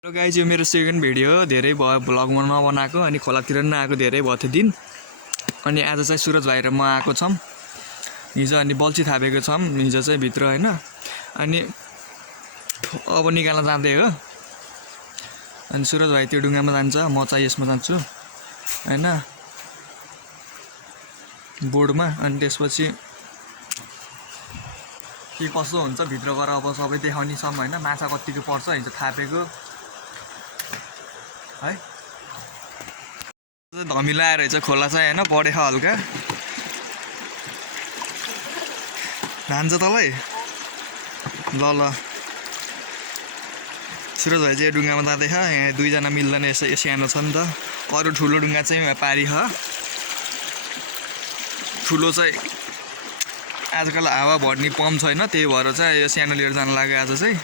Hello guys, यो मेरो second video धेरै भयो भ्लगमा नबनाएको अनि खोलातिर नआएको धेरै भयो थियो दिन। अनि आज चाहिँ सुरज भाइ र म आएको छौँ। हिजो अनि बल्छी थापेको छौँ हिजो चाहिँ भित्र हैन। अनि अब निकाल्न जाँदै हो। अनि सुरज भाइ त्यो ढुङ्गामा जान्छ, म चाहिँ यसमा जान्छु हैन, बोर्डमा। अनि त्यसपछि के कसो हुन्छ भित्र गएर अब सबै देखाउने छौँ हैन। माछा कतिको पर्छ हिजो थापेको है। धमिलो आएर रहेछ खोला चाहिँ हैन, बढेछ हल्का। धान्छ तलै ल ल सुरज भाइ चाहिँ ढुङ्गामा जाँदैछ। यहाँ दुईजना मिल्दैन, यसो सानो छ नि त। अरू ठुलो ढुङ्गा चाहिँ पारी छ। ठुलो चाहिँ आजकल हावा भर्ने पम्प छैन, त्यही भएर चाहिँ यो सानो लिएर जानु लाग्यो आज चाहिँ।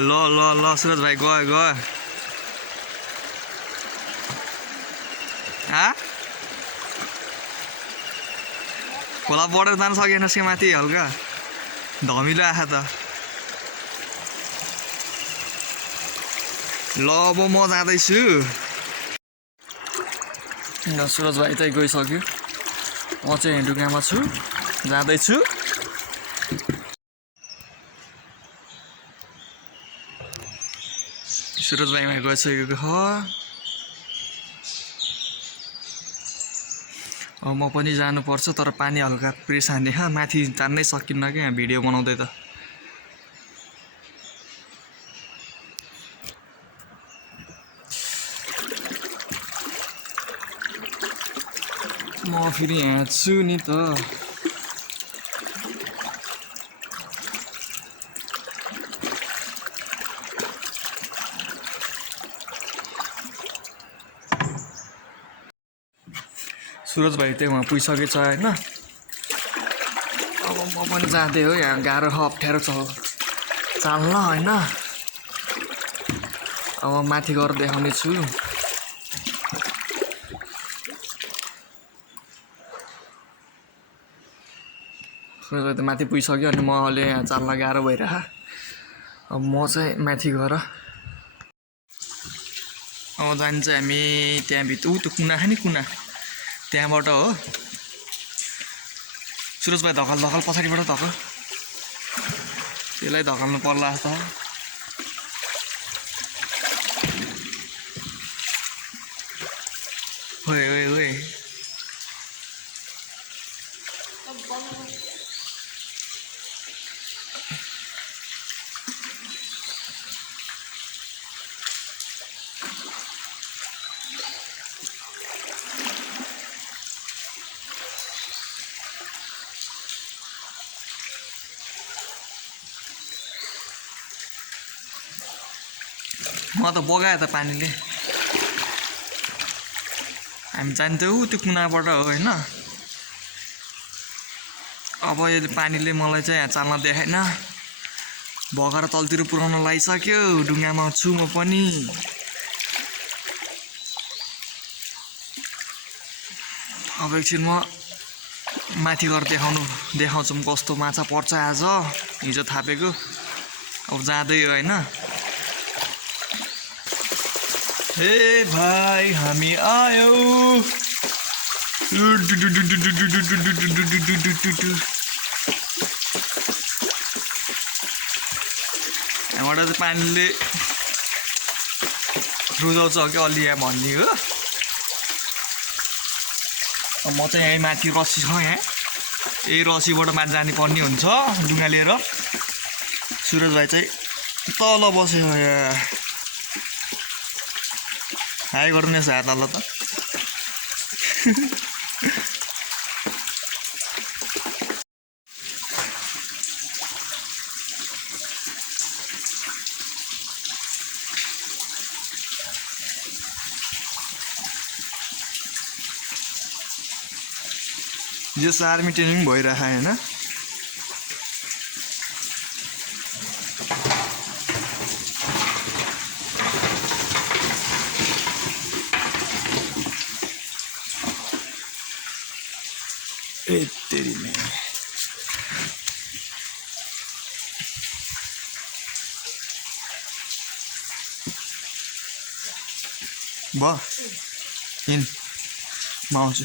ल ल ल सुरज भाइ गयो खोला बढेर जान सकेन यसको माथि हल्का धमिलो आछ त। ल अब म जाँदैछु। सुरज भाइ चाहिँ गइसक्यो, म चाहिँ ढुङ्गामा छु, जाँदैछु। सुरज भाइमा गइसकेको छ। अब म पनि जानुपर्छ, तर पानी हल्का प्रेस हान्ने माथि जान्नै सकिन्न क्या भिडियो बनाउँदै त। म फेरि यहाँ छु नि त। सुरज भाइ चाहिँ उहाँ पुगिसकेको छ हैन। अब म पनि जाँदै हो। यहाँ गाह्रो अप्ठ्यारो छ चाल्न हैन। अब माथि गएर देखाउने छु। सुरज भाइ त माथि पुगिसक्यो, अनि मैले यहाँ चाल्न गाह्रो भइरह। अब म चाहिँ माथि गएर अब जान्छ हामी त्यहाँभित्र। त्यो कुना छ नि, कुना त्यहाँबाट हो। सुरज भाइ धकल पछाडिबाट धकल, त्यसलाई धकल्नु पर्ला त। ओए म त बगाएँ त पानीले। हामी जान्छौँ त्यो कुनाबाट हो हैन। अब यो पानीले मलाई चाहिँ यहाँ चाल्न देखाएन, बगाएर तलतिर पुर्याउन लागिसक्यो। ढुङ्गामा छु म पनि। अब एकछिन म माथि गएर देखाउँछु कस्तो माछा पर्छ आज हिजो थापेको। अब जाँदै हो हैन। हे भाइ हामी आयो। यहाँबाट चाहिँ पानीले रुजाउँछ क्या अलि यहाँ भन्ने हो। म चाहिँ यहीँ माथि रस्सी छ, यहाँ यही रस्सीबाट माथि जाने पर्ने हुन्छ ढुङ्गा लिएर। सुरज भाइ चाहिँ तल बस्यो। हाई गर्नु यसो हात हाल त। यो आर्मी ट्रेनिङ भइरहेको हैन। ए तेरी नै भयो हिँड म आउँछु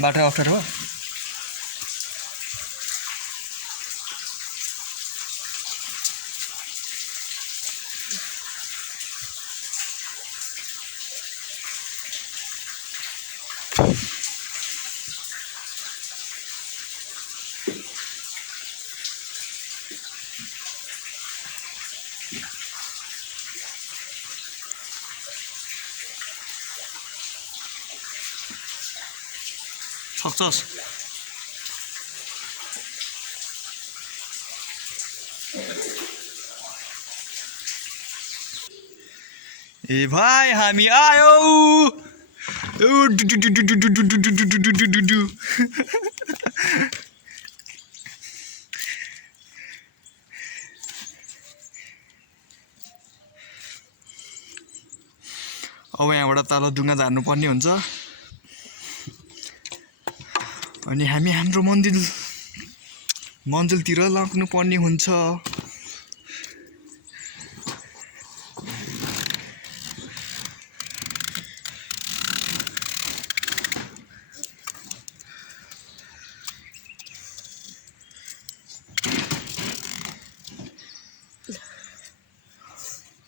बाटो अप्ठ्यारो हो सक्छस् ए भाइ हामी आयो अब यहाँबाट तल डुङ्गा झार्नु पर्ने हुन्छ अनि हामी हाम्रो मन्जिलतिर लाग्नु पर्ने हुन्छ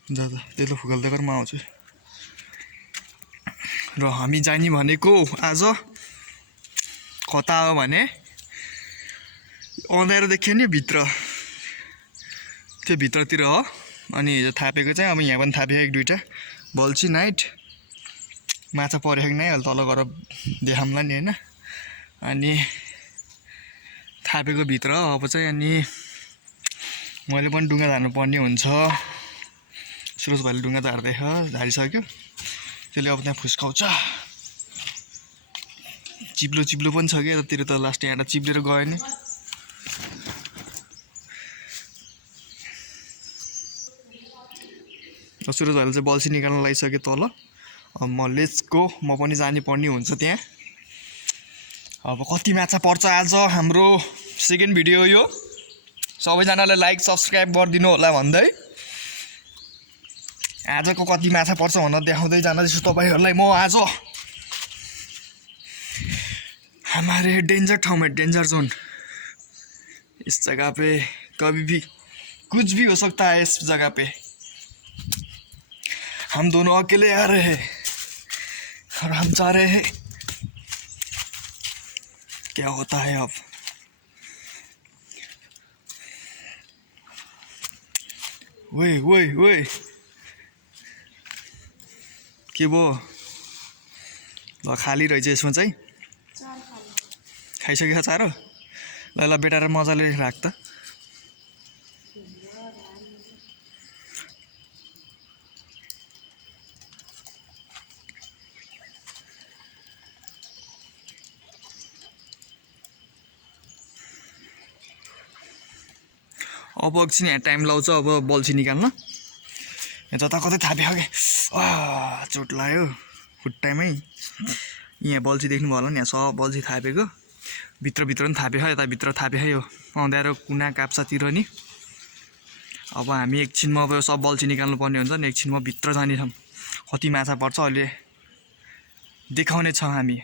जाँदा त्यसले फुकाल्दै गरेर म आउँछु र हामी जाने भनेको आज कता हो भने अँध्यारो देखियो नि भित्र त्यो भित्रतिर हो अनि हिजो थापेको चाहिँ अब यहाँ पनि थापेको एक दुईवटा बल्छी नाइट माछा परेको कि नै अहिले तल गएर देखाउँला नि होइन अनि थापेको भित्र अब चाहिँ अनि मैले पनि डुङ्गा झार्नु पर्ने हुन्छ सुरज भाइले डुङ्गा झारिसक्यो त्यसले अब त्यहाँ फुस्काउँछ चिप्लो पनि छ कि यतातिर त लास्ट यहाँ चिप्लेर गयो नि सुरज भाइले चाहिँ बल्छी निकाल्न लागिसक्यो तल अब म लेट्सको म पनि जाने पर्ने हुन्छ त्यहाँ अब कति माछा पर्छ आज हाम्रो सेकेन्ड भिडियो यो सबैजनाले लाइक सब्सक्राइब गरिदिनु होला भन्दै आजको कति माछा पर्छ भनेर देखाउँदै जाँदैछु तपाईँहरूलाई म आज हमारे डेंजर ठाउँ में डेंजर जोन इस जगह पे कभी भी कुछ भी हो सकता है इस जगह पे हम दोनों अकेले आ रहे हैं और हम चाह रहे हैं क्या होता है अब ओए के भयो ल खाली रहेछ यसमा चाहिँ खाइसकेको चारो ल बेटाएर मजाले राख त अब एकछिन यहाँ टाइम लाउँछ अब बल्छी निकाल्न यहाँ जता कतै थाप्यो कि चोट लाग्यो खुट्टामै यहाँ बल्छी देख्नुभयो होला नि यहाँ सब बल्छी थापेको भित्रभित्र पनि थाप्यो यताभित्र थाप्यो यो अँध्यारो कुना काप्चातिर नि अब हामी एकछिनमा अब सब बल्छी निकाल्नु पर्ने हुन्छ नि एकछिनमा भित्र जाने छौँ कति माछा पर्छ अहिले देखाउने छौँ हामी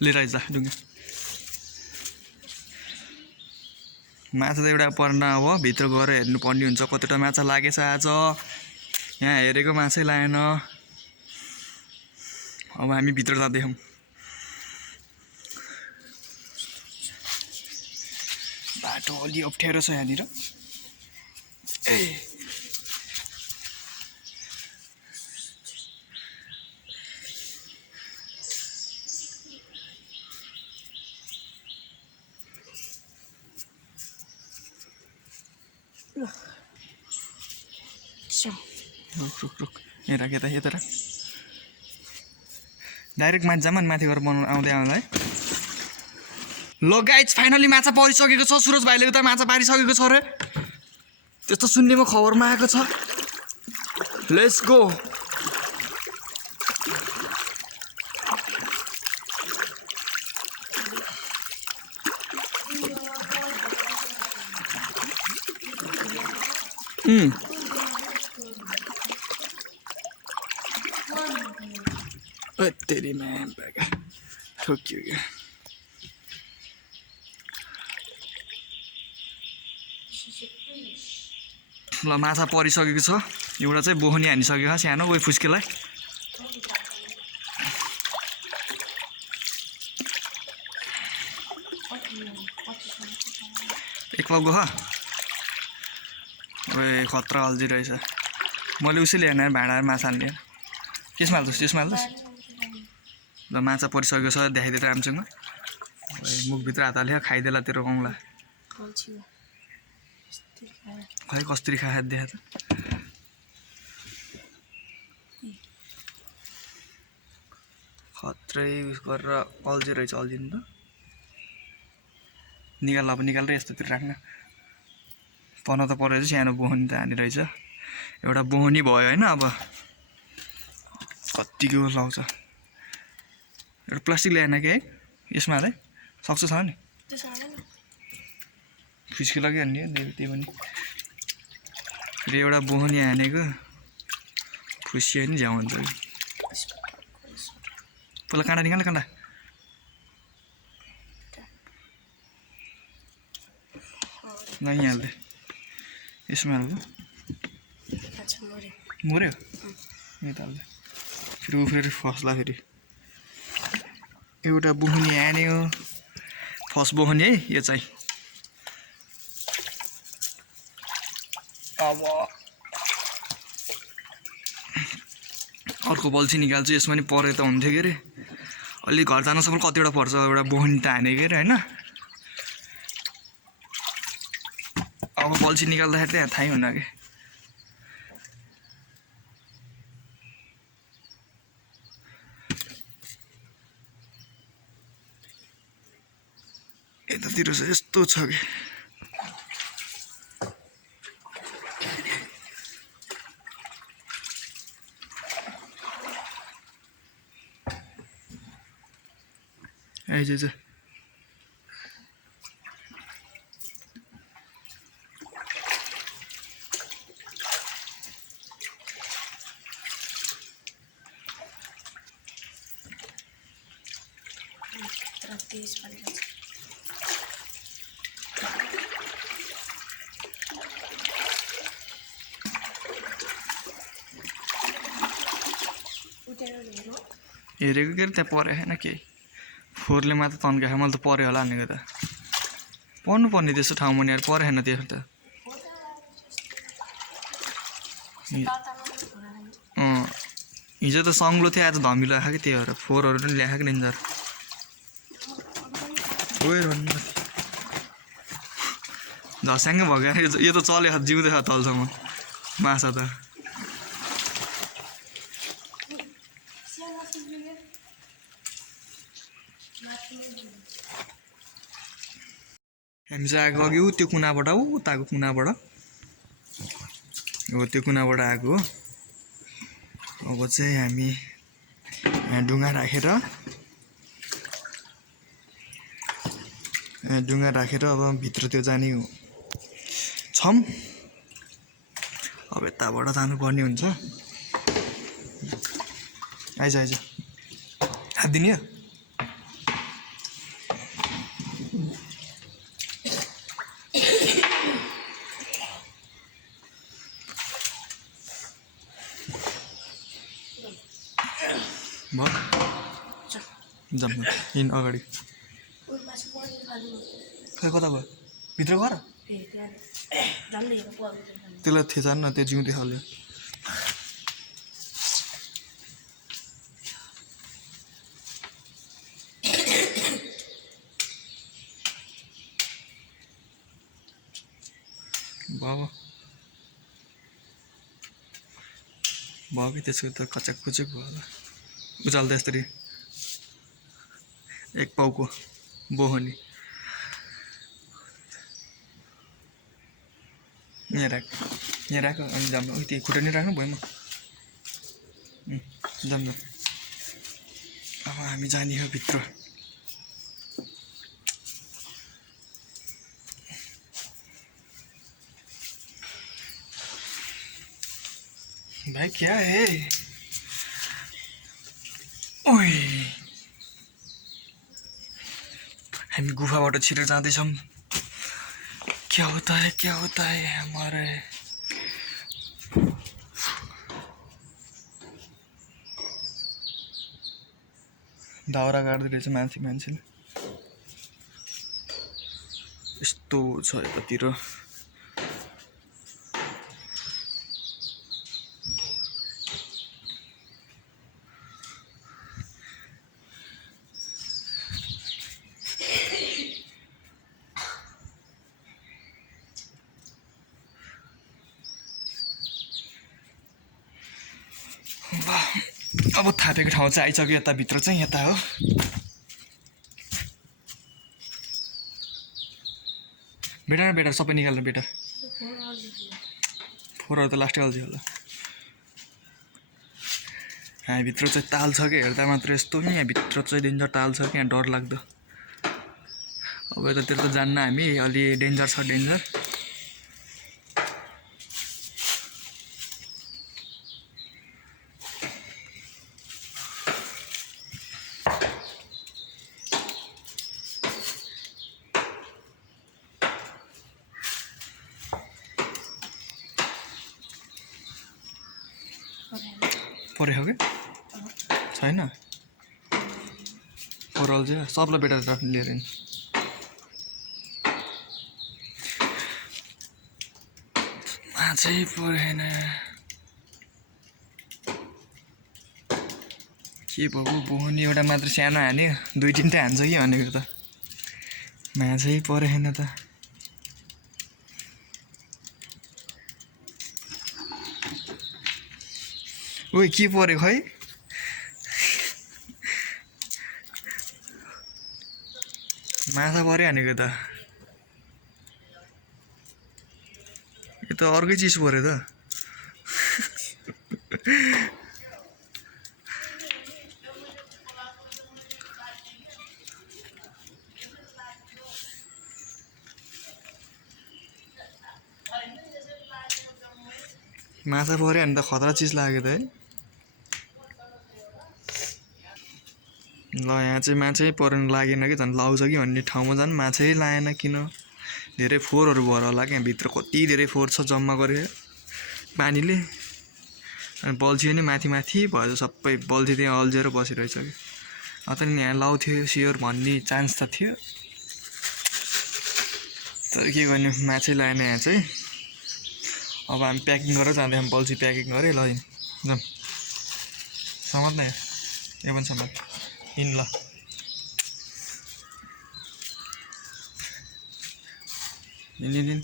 लिएर आइज ढुङ्गा माछा त एउटा पर्न अब भित्र गएर हेर्नुपर्ने हुन्छ कतिवटा माछा लागेछ आज यहाँ हेरेको माछै लागेन अब हामी भित्र जाँदैछौँ। बाटो अलि अप्ठ्यारो छ यहाँनिर। रुक यहाँ राख, यता राख। डाइरेक्ट माथि जाम, माथि गएर बनाउनु आउँदै है। ल गाइज फाइनली माछा परिसकेको छ। सुरज भाइले त माछा पारिसकेको छ रे, त्यस्तो सुन्नेमा खबरमा आएको छ। Let's go. तेरी मैम ठोक्यो क्या। ल माछा परिसकेको छ। एउटा चाहिँ बोहनी हानिसकेको छ सानो, उयो फुस्केलाई। एकलौको हो ओए खतरा अल्झी रहेछ। मैले उसै ल्याएन भाँडा माछा हान्ने। केसमा हाल्छस्, त्यसमा हाल्छस्। ल माछा परिसकेको छ, देखाइदिएर राम्रोसँग। मुखभित्र हात हाल्यो, खाइदेला तेरो औँला। खै कसरी खाए देखा त। खत्रै उस गरेर अल्झी रहेछ, अल्झिनु त। निकाल्नु अब, निकालेर यस्तोतिर राख्न। पर्न त परेछ, सानो बोहनी त हानी रहेछ। एउटा बोहनी भयो होइन। अब कतिको लाउँछ। एउटा प्लास्टिक ल्याएन कि है यसमा हालै सक्छ छ नि। फिस्की लगिहाल्ने त्यही पनि। फेरि एउटा बोहनी हानेको फुसियो नि झ्याउ हुन्छ। पहिला काँडा निकाल्ने, काँडा ल यहाँ हाल्दै, यसमा हाल्नु। मऱ्यो यता हाल्दै। फेरि फस्ला। फेरि एउटा बोहनी हान्यो, फर्स्ट बोहनी है यो चाहिँ। अब अर्को बल्छी निकाल्छु। यसमा नि परे त हुन्थ्यो के अरे। अलि घर जानुसम्म कतिवटा पर्छ, एउटा बोहनी त हानेको अरे होइन। अब बल्छी निकाल्दाखेरि त्यहाँ थाहै हुन्न कि। यतातिर चाहिँ यस्तो छ कि आइज। हेरेको के अरे त्यहाँ परेको छैन केही। फोहोरले मात्र तन्कायो। मैले त पऱ्यो होला भनेको त। पर्नु पर्ने त्यस्तो ठाउँमा नि यार, परे छैन त्यो त। हिजो त सङ्लो थियो, आज धमिलो आएको कि, त्यही भएर फोहोरहरू पनि ल्याएको डेन्जर। झस्याङ्गै भएको। यो त चल्यो, जिउँदै छ तलसम्म माछा त। हामी चाहिँ आएको अघि त्यो कुनाबाट, उताको कुनाबाट हो, त्यो कुनाबाट आएको हो। अब चाहिँ हामी यहाँ ढुङ्गा राखेर अब भित्र त्यो जाने छौँ। अब यताबाट जानुपर्ने हुन्छ। आइज हात दिने हो। भयो जाम इन अगाडि खै कता भयो भित्र गर त्यसलाई थिचान न त्यो जिउँदै हाल्यो भयो भयो कि त्यसको त कचक कुचक भयो होला उचाल्दा यसरी एक पाउको बोहनी यहाँ राख अनि जाम्नु त्यही खुट्टा नि राख्नु भयो जाम्नु अब हामी जाने हो भित्र भाइ क्या है ओइ हामी गुफाबाट छिरेर जाँदैछौँ क्या होता है हमारे दाउरा काट्दै रहेछ मान्छेले यस्तो छ यतातिर अब थापेको ठाउँ चाहिँ आइसक्यो यता भित्र चाहिँ यता हो बेटर सबै निकाल्नु बेटर फोरहरू त लास्टै अल्झ्यो होला भित्र चाहिँ ताल छ क्या हेर्दा मात्र यस्तो नि यहाँभित्र चाहिँ डेन्जर ताल छ क्या डर लाग्दो अब यतातिर त जान्न हामी अलि डेन्जर छ डेन्जर परे हो क्या छैन ओरल चाहिँ सबलाई बेटर राख्नु लिएर माछै परेन के भएको बोहनी एउटा मात्र सानो हान्यो दुई तिनवटा हान्छ कि भनेको त माछै परेन त ओइ के पऱ्यो खै माछा पऱ्यो भनेको त यो त अर्कै चिज पऱ्यो त माछा पऱ्यो भने त खतरा चिज लाग्यो त है ल यहाँ चाहिँ माछै पर्न लागेन कि झन् लाउँछ कि भन्ने ठाउँमा झन् माछै लाएन किन धेरै फोहोरहरू भएर होला क्या भित्र कति धेरै फोहोर छ जम्मा गरे पानीले अनि बल्छी पनि माथि भयो सबै बल्छी त्यहाँ अल्झेर बसिरहेछ कि अझ नि यहाँ लाउँथ्यो स्योर भन्ने चान्स त थियो तर के गर्ने माछै लाएन यहाँ चाहिँ अब हामी प्याकिङ गरेर जाँदैछौँ बल्छी प्याकिङ गरेँ ल जाउँ समात न यो पनि समात इन ल इन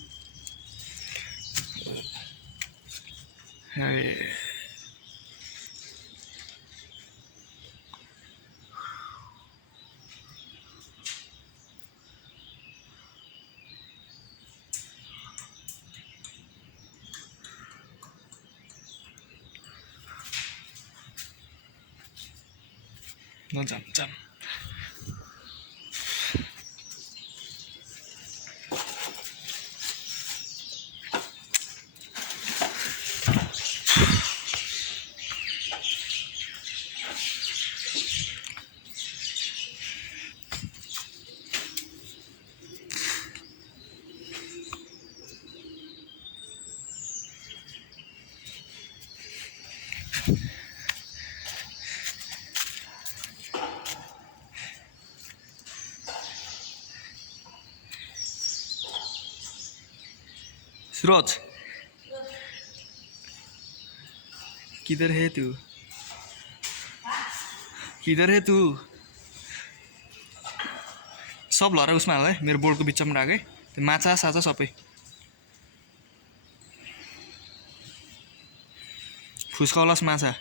जाम सूरज किधर है तू सब लहरा उसमा हाल है मेरो बोर्डको बिचमा राखेँ त्यो माछा साछा सबै फुस्कौलस माछा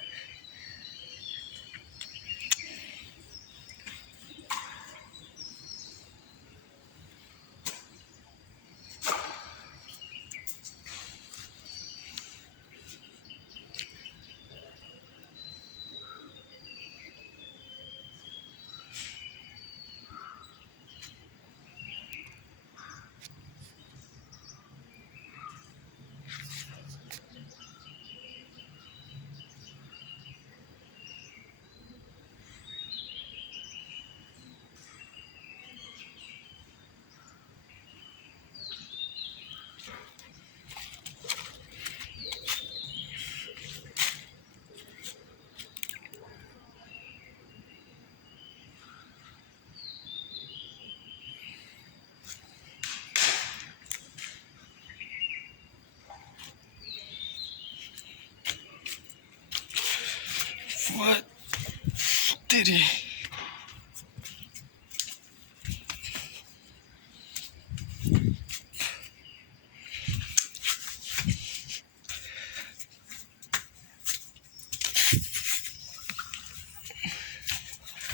What? तेरी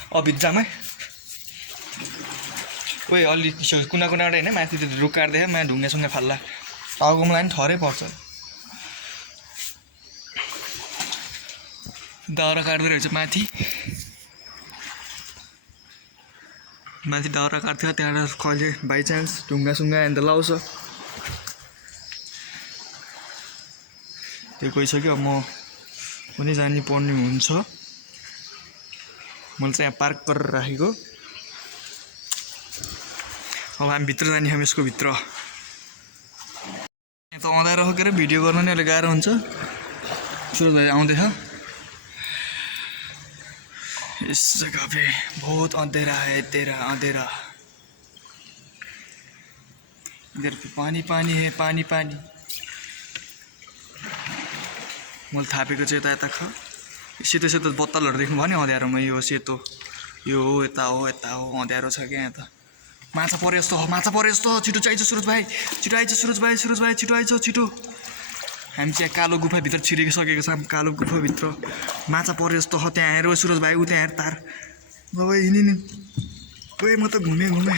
अब जामा ओए अलि कुना कुनाबाट होइन माथि त रुख काट्दै मा ढुङ्गासुङ्गा फाल्ला टाउको मलाई पनि ठहरै पर्छ दाउरा काट्दै रहेछ माथि दाउरा काट्थ्यो त्यहाँबाट कहिले बाइचान्स ढुङ्गासुङ्गा अन्त लाउँछ त्यो गइसक्यो अब म पनि जानु पर्ने हुन्छ मैले चाहिँ यहाँ पार्क गरेर राखेको अब हामी भित्र जाने हामी यसको भित्र यहाँ त अँध्यारो हो के अरे भिडियो गर्न नि अलिक गाह्रो हुन्छ सुरज भाइ आउँदैछ इस जगह पे बहुत अंधेरा है तेरा अंधेरा इधर पे पानी पानी है पानी पानी मैले थापेको चाहिँ यता यता सेतो सेतो बोतलहरू देख्नु भयो नि अँध्यारोमा यो सेतो यो यता हो अँध्यारो छ क्या यहाँ त माछा पऱ्यो जस्तो छिटो चाहिन्छ सुरज भाइ छिटो आइज सुरज भाइ छिटो आइज छिटो हामी चाहिँ कालो गुफाभित्र छिरिसकेको छ कालो गुफाभित्र माछा पऱ्यो जस्तो हो त्यहाँ हेर सुरज भाइ ऊ त्यहाँ हेर तार ल हिँड्ने नि ओए म त घुमेँ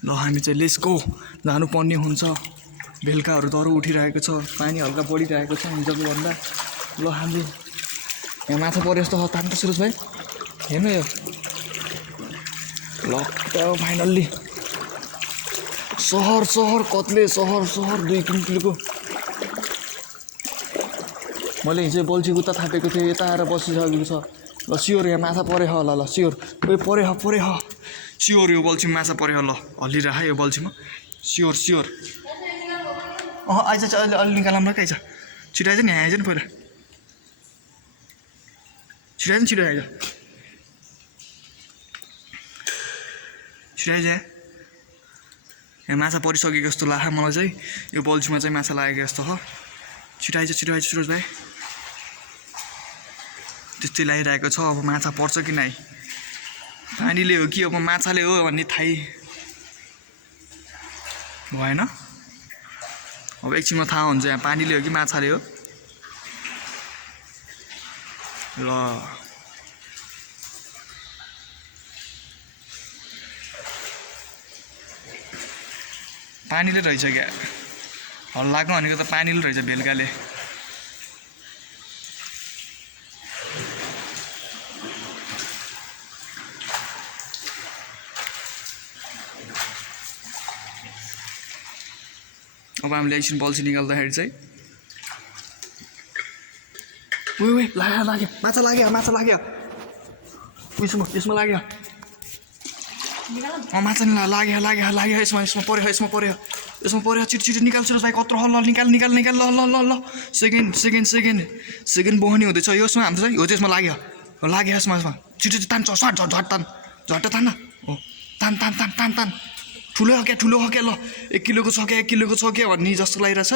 ल हामी चाहिँ लेट्स गो जानुपर्ने हुन्छ बेलुकाहरू तर उठिरहेको छ पानी हल्का बढिरहेको छ हिजोको भन्दा ल हामी यहाँ माछा पऱ्यो जस्तो हो तान त सुरज भाइ हेर्नु यो ल फाइनल्ली सहर कत्ले सहर 2 किलोमिटरको मैले हिजो बल्छी उता थापेको थिएँ यता आएर बसिसकेको छ ल सियोर यहाँ माछा पऱ्यो होला ल सियोर ओए पऱ्यो सियोर यो बल्छी माछा पऱ्यो ल हल्लिरह यो बल्छीमा सियोर आइज चाहिँ अलि निकालौँ न कहीँ छ छिटो आइज नि यहाँ आइज नि पहिला छिटो आइज यहाँ माछा परिसकेको जस्तो लाग्छ मलाई चाहिँ यो बल्छीमा चाहिँ माछा लागेको जस्तो हो छिटो आइज सुरज भाइ त्यस्तै लागिरहेको छ अब माछा पर्छ कि नै पानीले हो कि अब माछाले हो भन्ने थाहै भएन अब एकछिनमा थाहा हुन्छ यहाँ पानीले हो कि माछाले हो ल पानीले रहेछ क्या हल्लाको भनेको त पानीले रहेछ बेलुकाले अब हामीले एकछिन बल्छी निकाल्दाखेरि चाहिँ ओए लाग्यो माछा लाग्यो यसमा लाग्यो माछा लाग्यो यसमा पर्यो छिटो निकाल सुरज भाइ कत्रो हो ल निकाल ल सेकेन्ड बहनी हुँदैछ यसमा हाम्रो चाहिँ हो त्यसमा लाग्यो यसमा छिटो तान झट्ट तान हो तान ठुलो हो क्या ल 1 किलोको छ क्या भन्ने जस्तो लागिरहेछ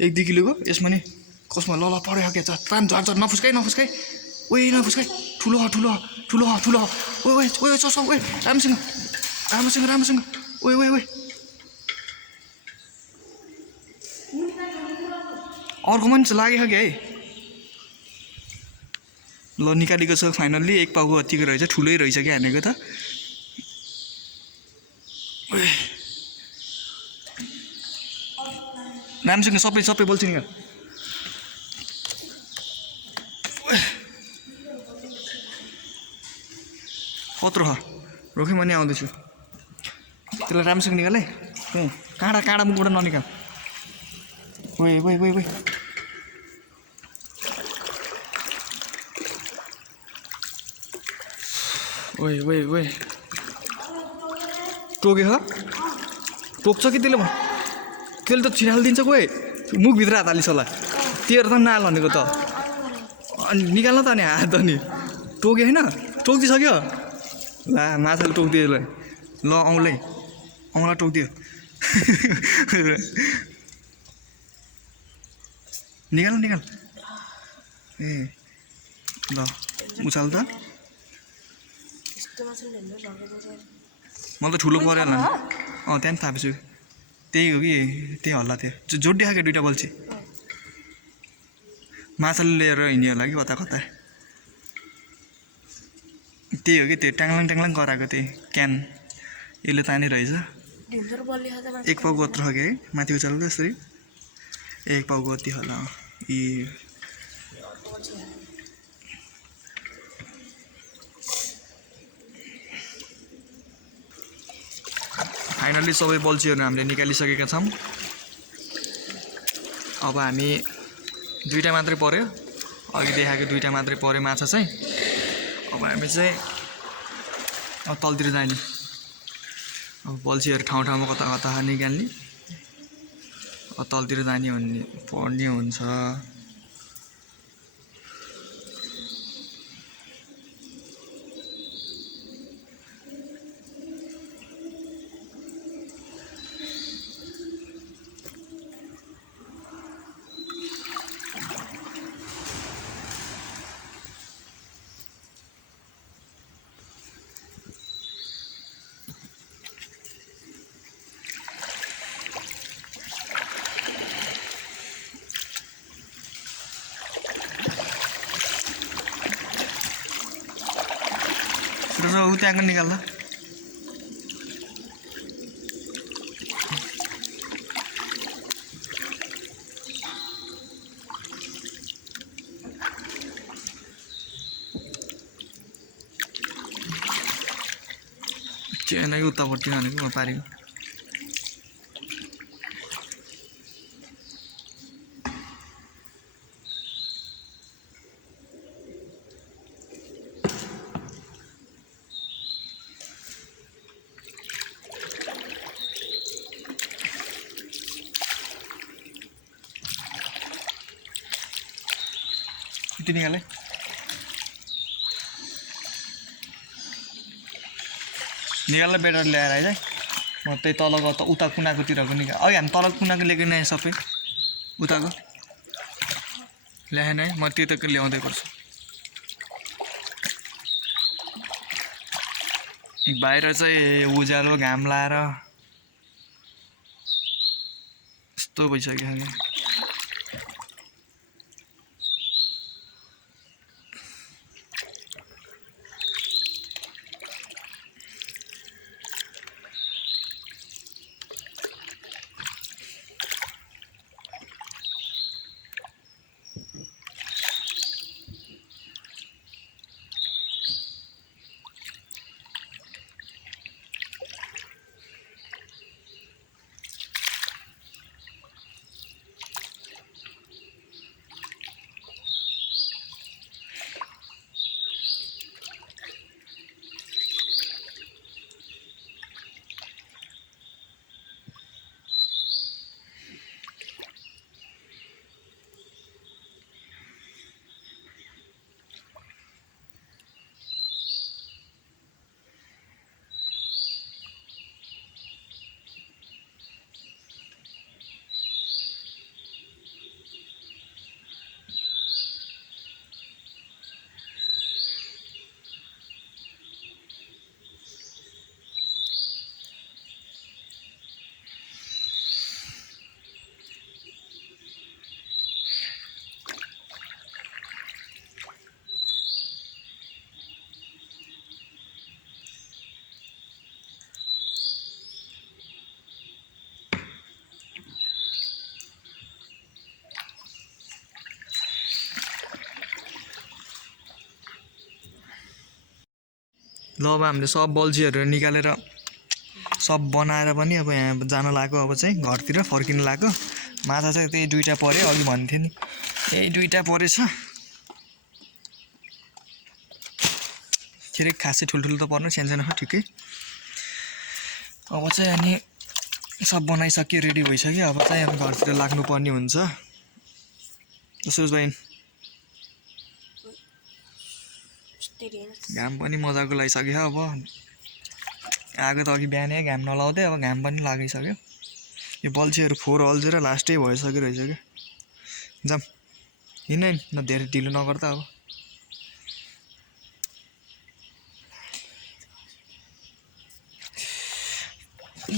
1-2 किलोको यसमा नि कसमा ल पऱ्यो क्या तान झर्छ नफुस्काइ ओइ नफुस्काइ ठुलो हो ओइ चो ओइ राम्रोसँग ओइ अर्को पनि लाग्यो क्या है ल निकालेको छ फाइनल्ली 1 पाउको अतिको रहेछ ठुलै रहेछ क्या हानेको त राम्रोसँग सबै बोल्छु नि कत्रो रोके म नि आउँदैछु त्यसलाई राम्रोसँग निकाल है काँडा मुखबाट ननिकाल ओइ टोक्छ कि त्यसले त छिरालिदिन्छ कोही मुखभित्र हात हालिस् होला तेरो त नाल भनेको त अनि निकाल्न त नि हात अनि टोक्यो होइन टोकिदिइसक्यो ला माछाले टोकिदियो ल औँला टोकिदियो निकाल ए ल उचाल त मलाई त ठुलो पऱ्यो होला त्यहाँ थापेछु त्यही हो कि त्यही हल्ला थियो जोड देखाएको 2टा बल्छी माछाले लिएर हिँड्यो होला कि कता त्यही हो कि त्यो ट्याङ्लाङ गराएको त्यही क्यान यसले तानी रहेछ 1 पाउको कत्रो हो कि है माथि उचाल्दा यसरी 1 पाउको कति होला फाइनल्ली सबै बल्छीहरू हामीले निकालिसकेका छौँ अब हामी 2टा मात्रै पर्यो अघि देखाएको 2टा मात्रै पर्यो माछा चाहिँ अब हामी चाहिँ तलतिर जाने अब बल्छीहरू ठाउँमा कता निकाल्ने तलतिर जाने पर्ने हुन्छ त्यहाँको निकाल्दा चेन उतापट्टि भनेको पारेको निकाले निकाल्न बेटर ल्याएर है म त्यही तलको उता कुनाकोतिरको निकाल अघि हामी तल कुनाको लिएको नै सबै उताको ल्याएन है म त्यताको ल्याउँदै गर्छु बाहिर चाहिँ उज्यालो घाम लाएर यस्तो भइसक्यो ल अब हामीले सब बल्छीहरू निकालेर सब बनाएर पनि अब यहाँ जान लाग्यो अब चाहिँ घरतिर फर्किन लाग्यो माछा चाहिँ त्यही 2टा पर्यो अघि भन्थेँ नि त्यही 2टा परेछ के खासै ठुल्ठुलो त पर्नु सानो ठिकै अब चाहिँ अनि सब बनाइसक्यो रेडी भइसक्यो अब चाहिँ अब घरतिर लाग्नुपर्ने हुन्छ सुरज भाइ घाम पनि मजाको लागिसक्यो अब आगो त अघि बिहानै घाम नलाउँदै अब घाम पनि लागिसक्यो यो बल्छीहरू फोहोर अल्झेर लास्टै भइसक्यो रहेछ क्या जाम हिँड्न न धेरै ढिलो नगर त अब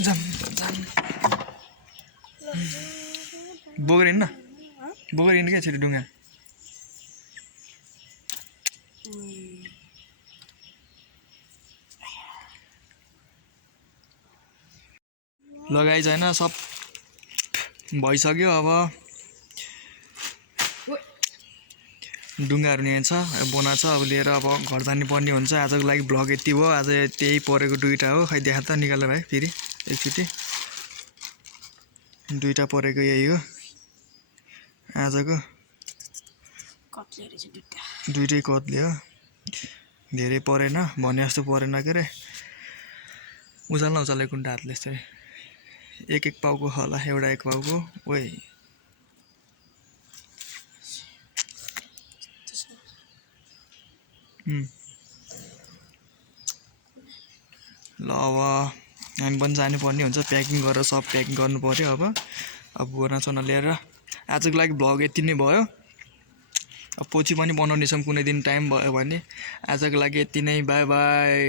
जाम जाम बोकेर हिँड्न क्या छिटो डुङ्गा लगाइ छैन सब भइसक्यो अब ढुङ्गाहरू यहाँ छ बोना छ अब लिएर अब घर जानुपर्ने हुन्छ आजको लागि भ्लग यति भयो आज त्यही परेको 2टा हो खै देखा त निकालेर भाइ फेरि एकचोटि 2टा परेको यही हो आजको 2टै कत्ले हो धेरै परेन भने जस्तो परेन के अरे उचाल्न कुन्टा हातले यस्तै एक पाउको होला एउटा 1 पाउको ओइ ल अब हामी पनि जानुपर्ने हुन्छ प्याकिङ गरेर सब प्याक गर्नु पर्यो अब बोना लिएर आजको लागि भ्लग यति नै भयो अब पछि पनि बनाउनेछौँ कुनै दिन टाइम भयो भने आजको लागि यति नै बाई बाई